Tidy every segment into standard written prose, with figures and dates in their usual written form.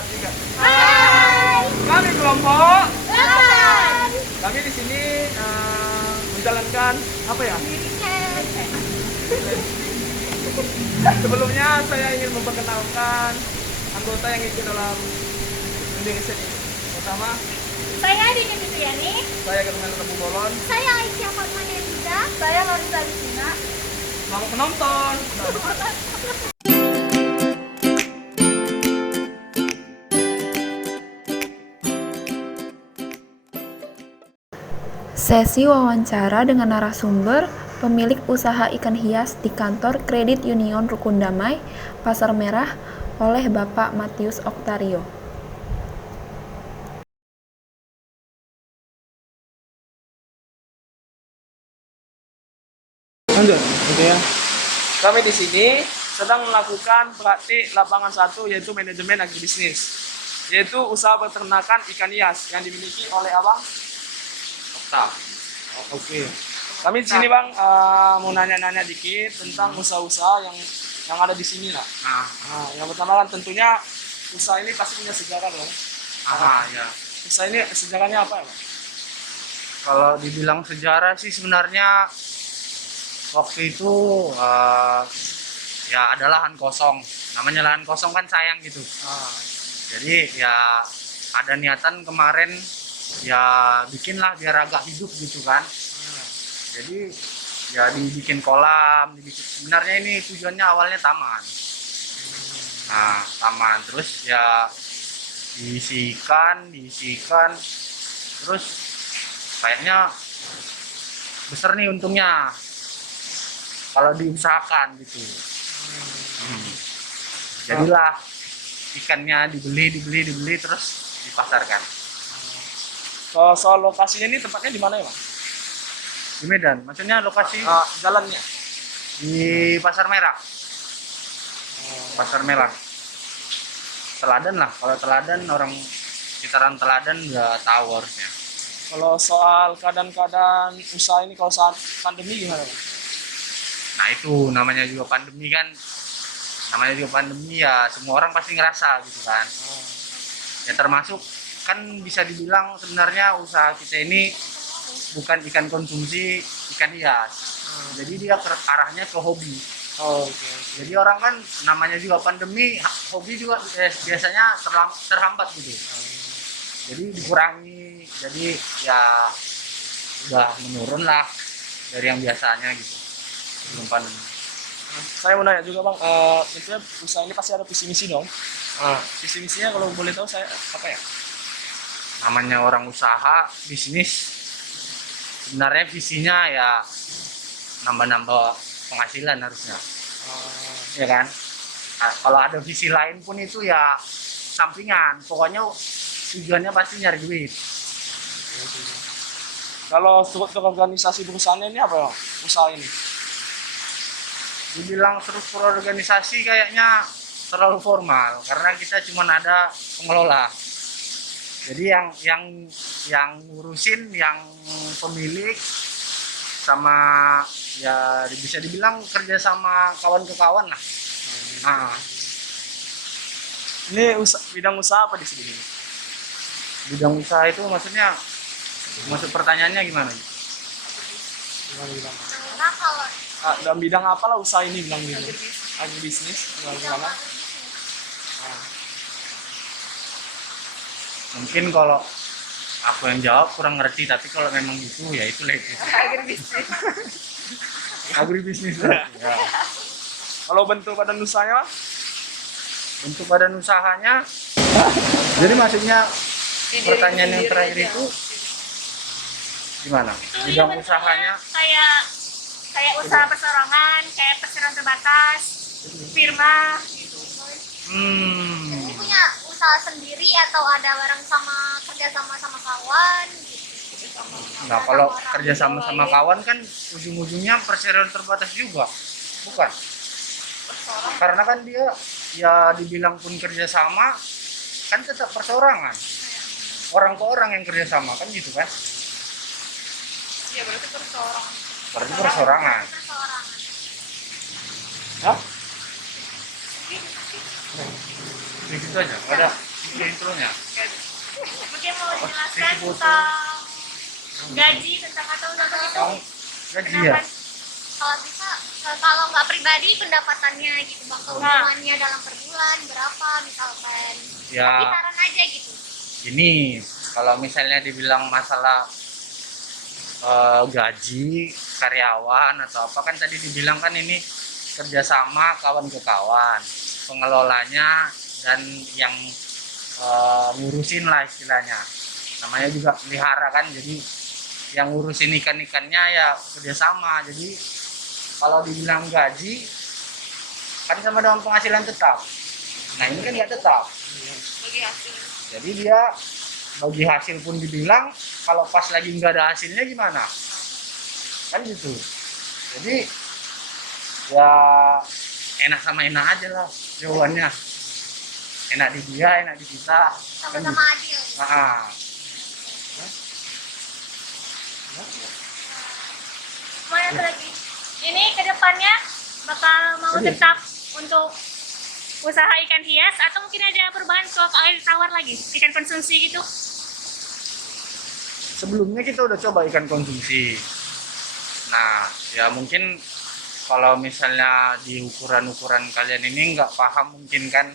3. Hai. Kami kelompok. 8. Kami di sini menjalankan apa ya? Sebelumnya saya ingin memperkenalkan anggota yang ikut dalam Indonesia ini. Pertama, Saya Dini Fitriani. saya Germen Tebu Bolon. Saya Aisyah Fatmaniza. Saya Larissa Lucina. Selamat menonton. Sesi wawancara dengan narasumber pemilik usaha ikan hias di kantor Kredit Union Rukun Damai, Pasar Merah, oleh Bapak Matius Oktario. Lanjut, oke ya. Kami di sini sedang melakukan praktik lapangan 1 yaitu manajemen agribisnis, yaitu usaha peternakan ikan hias yang dimiliki oleh Abang Okta. Oke. Kami di sini Bang mau nanya-nanya dikit tentang usaha-usaha yang ada di sini lah. Nah, yang pertama kan tentunya usaha ini pasti punya sejarah dong. Ya. Usaha ini sejarahnya apa ya Bang? Kalau dibilang sejarah sih sebenarnya waktu itu ya ada lahan kosong. Namanya lahan kosong kan sayang gitu. Jadi ya ada niatan kemarin ya bikinlah biar agak hidup gitu kan. Jadi ya dibikin kolam, sebenarnya ini tujuannya awalnya taman. Nah, taman terus ya diisikan, terus kayaknya besar nih untungnya kalau diusahakan gitu. Jadilah ikannya dibeli terus dipasarkan. Soal lokasinya ini tempatnya di mana ya Bang? Di Medan, maksudnya lokasi Jalannya. di Pasar Merah. Pasar Merah. Teladan lah, kalau Teladan orang sekitaran Teladan nggak tahu harusnya. Kalau soal keadaan usaha ini kalau saat pandemi gimana Bang? Nah itu namanya juga pandemi kan, ya semua orang pasti ngerasa gitu kan. Ya termasuk kan bisa dibilang sebenarnya usaha kita ini bukan ikan konsumsi, ikan hias. Jadi dia arahnya ke hobi. Oke. Jadi orang kan namanya juga pandemi, hobi juga biasanya terhambat gitu. Jadi dikurangi, jadi ya udah menurun lah dari yang biasanya gitu sebelum pandemi. Saya mau nanya juga Bang, tentunya usaha ini pasti ada visi misi dong. Visi misinya kalau boleh tahu saya apa ya? Namanya orang usaha, bisnis, sebenarnya visinya ya nambah-nambah penghasilan harusnya. Ya kan? Nah, kalau ada visi lain pun itu ya sampingan, pokoknya tujuannya pasti nyari duit. Kalau struktur organisasi perusahaannya ini apa Bang? Usaha ini? Dibilang struktur organisasi kayaknya terlalu formal karena kita cuma ada pengelola. Jadi yang ngurusin yang pemilik sama ya bisa dibilang kerja sama kawan ke kawan lah. Nah, Ini bidang usaha apa di sini? bidang usaha itu maksudnya maksud pertanyaannya gimana? Nah, kalau Dalam bidang apa lah usaha ini bilang gitu? Agribisnis. Gimana? Mungkin kalau aku yang jawab kurang ngerti, tapi kalau memang itu ya itu lagi. Agribisnis. Ya. Kalau bentuk badan usahanya Bang? Untuk badan usahanya, jadi maksudnya pertanyaan yang terakhir itu gimana? Bidang usahanya kayak usaha perseorangan, kayak perseroan terbatas, firma gitu. Ini punya usaha sendiri atau ada bareng kerja sama kawan gitu. Nah, kalau kerja sama kawan kan ujung-ujungnya perseroan terbatas juga, bukan? Karena kan dia ya dibilang pun kerja sama kan tetap perseorangan, orang ke orang yang kerja sama kan gitu kan? Iya, berarti perseorangan. Berarti perseorangan. Hah? Di situ aja, nggak ada intronya. Mungkin mau Oh, dijelaskan sisi foto. tentang gaji, tentang atau itu Oh, gaji ya. kalau bisa kalau nggak pribadi pendapatannya gitu bang, keuntungannya dalam per bulan berapa misalkan, Ya. tapi saran aja gitu. Ini kalau misalnya dibilang masalah gaji karyawan atau apa, kan tadi dibilang kan ini kerjasama kawan ke kawan, pengelolanya dan yang ngurusin lah istilahnya, namanya juga pelihara kan, jadi yang ngurusin ikan-ikannya ya kerjasama. Jadi kalau dibilang gaji kan sama dengan penghasilan tetap, nah ini kan nggak tetap. Bagi hasil. Jadi dia bagi hasil pun dibilang, kalau pas lagi nggak ada hasilnya gimana? Kan gitu. Jadi ya enak sama enak aja lah jawabannya. Enak di dia, enak di kita. Kan Sama-sama gitu. adil. Nah, Mau yang lagi? Ini kedepannya bakal mau tetap untuk usaha ikan hias atau mungkin ada perubahan ke air tawar lagi, ikan konsumsi gitu? sebelumnya kita udah coba ikan konsumsi. Nah, ya mungkin kalau misalnya di ukuran-ukuran kalian ini nggak paham mungkin kan,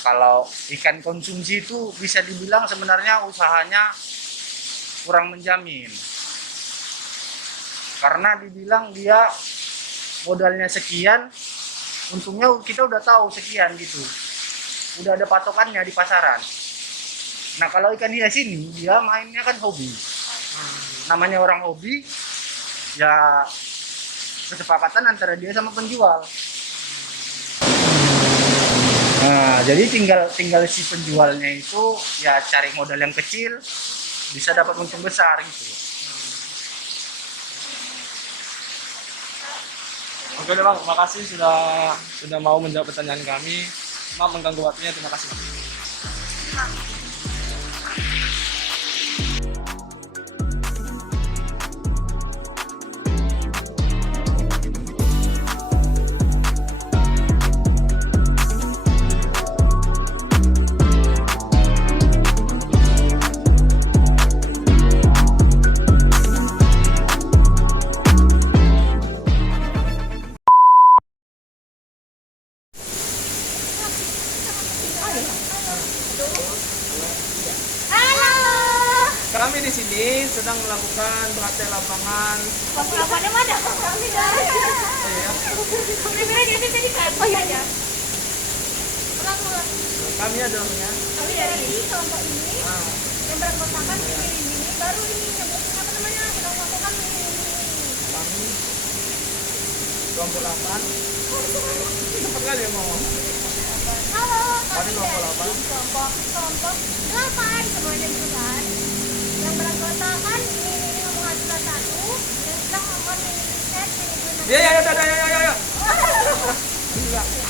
kalau ikan konsumsi itu bisa dibilang sebenarnya usahanya kurang menjamin. Karena dibilang dia modalnya sekian, untungnya kita udah tahu sekian gitu. Udah ada patokannya di pasaran. Nah, kalau ikan hias ini dia mainnya kan hobi. Namanya orang hobi, ya kesepakatan antara dia sama penjual. Nah, jadi tinggal si penjualnya itu ya cari modal yang kecil bisa dapat untung besar gitu loh. Oke deh bang, makasih sudah mau menjawab pertanyaan kami. Maaf mengganggu waktunya, terima kasih bang. Halo. Kami di sini sedang melakukan praktek lapangan. Apa ada? Kami dari. Iya. Kami dari tadi kan. Oh iya ya. Ulang. Kami adalah Kami dari kelompok ini yang beranggotakan ini baru ini yang apa namanya kelompok ini. kami kelompok 8. Cepat kali yang ngomong. Halo. Kami kelompok 8. Kelompok 8 semuanya jurusan yang beranggotakan ini ngomong hasil satu yang sedang melakukan ini riset ini. Iya. Oh.